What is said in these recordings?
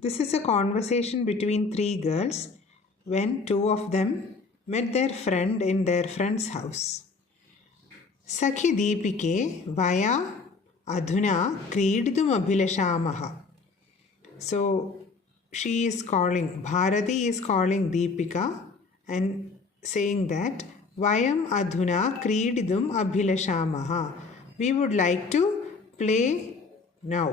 This is a conversation between three girls when two of them met their friend in their friend's house. Sakhi Deepike Vaya Adhuna Krididum Abhilashamaha. So she is calling, Bharati is calling Deepika and saying that Vayam Adhuna Krididum Abhilashamaha. We would like to play now.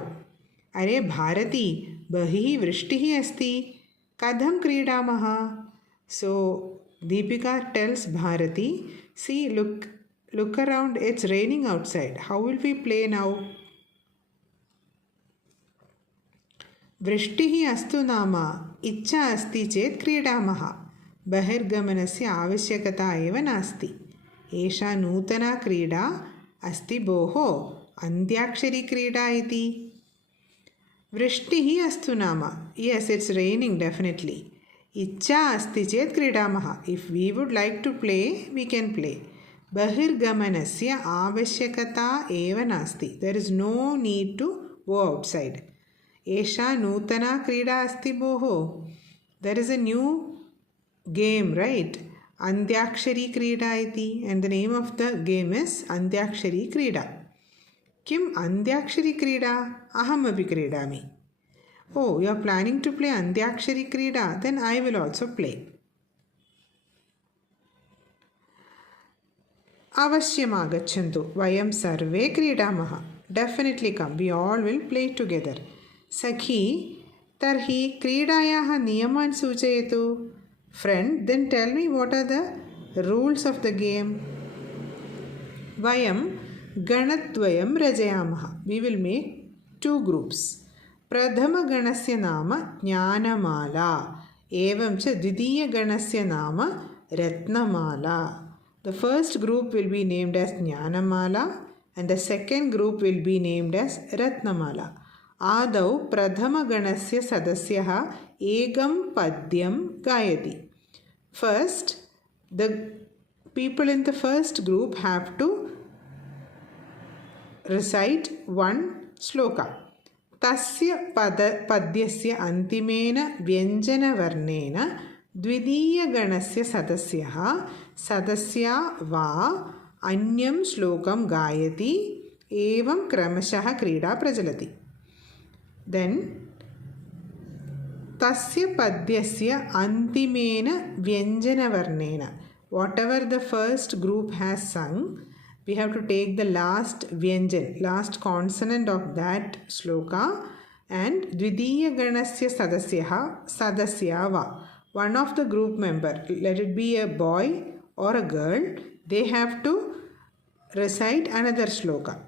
Are Bharati, Bahihi Vrishtihi Asti, Kadham Kridamaha. So Deepika tells Bharati, see, look around, it's raining outside. How will we play now? वृष्टिः अस्तु नाम इच्छा अस्ति चेत् क्रीडामः बहिर्गमनस्य आवश्यकता एव नास्ति एषा नूतना क्रीडा अस्ति भोः अन्त्याक्षरीक्रीडा इति वृष्टिः अस्तु नाम yes it's raining definitely इच्छा अस्ति चेत् क्रीडामः if we would like to play we can play बहिर्गमनस्य आवश्यकता एव नास्ति there is no need to go outside एषा नूतना क्रीडा अस्ति भोः there is a new game, right? अन्त्याक्षरी क्रीडा इति and the name of the game is अन्त्याक्षरी क्रीडा किम् अन्त्याक्षरी क्रीडा अहमपि क्रीडामि Oh, you are planning to play अन्त्याक्षरी क्रीडा then I will also play अवश्यम् आगच्छन्तु वयं सर्वे क्रीडामः Definitely come, we all will play together Sakhi, tarhi kridayaah niyaman suchayetu. Friend, then tell me what are the rules of the game. Vayam ganadvayam rajayamaha. We will make two groups. Pradhama ganasya nama jnanamala. Evam cha dvidiya ganasya nama ratnamala. The first group will be named as Jnanamala and the second group will be named as Ratnamala. आदौ प्रथमगणस्य सदस्यः एकं पद्यं गायति First, the people in the first group have to recite one sloka. तस्य पद्यस्य अन्तिमेन व्यञ्जनवर्णेन द्वितीयगणस्य सदस्या वा अन्यं श्लोकं गायति एवं क्रमशः क्रीडा प्रचलति Then, tasya padyasya antimena vyanjanavarnena. Whatever the first group has sung, we have to take the last vyanjan, last consonant of that sloka and dvidiya ganasya sadasya va. One of the group member, let it be a boy or a girl, they have to recite another sloka.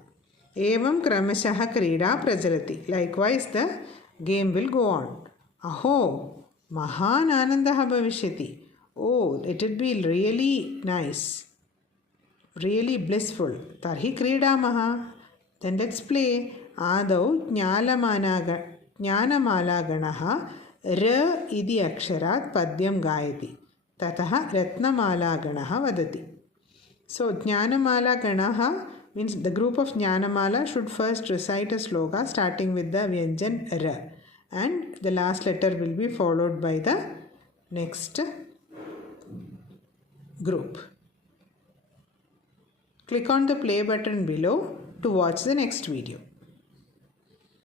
Evam kramashah krida prajalati. Likewise, the game will go on. Aho, mahan anandaha bhavishyati. Oh, it will be really nice, really blissful. Tarhi kridamaha. Then let's play. Adau jnanamala ganaha ra idi aksharat padyam gayati. Tataha ratnamala ganaha vadati. So, jnanamala ganaha means the group of Jnanamala should first recite a sloka starting with the Vyanjan Ra and the last letter will be followed by the next group. Click on the play button below to watch the next video.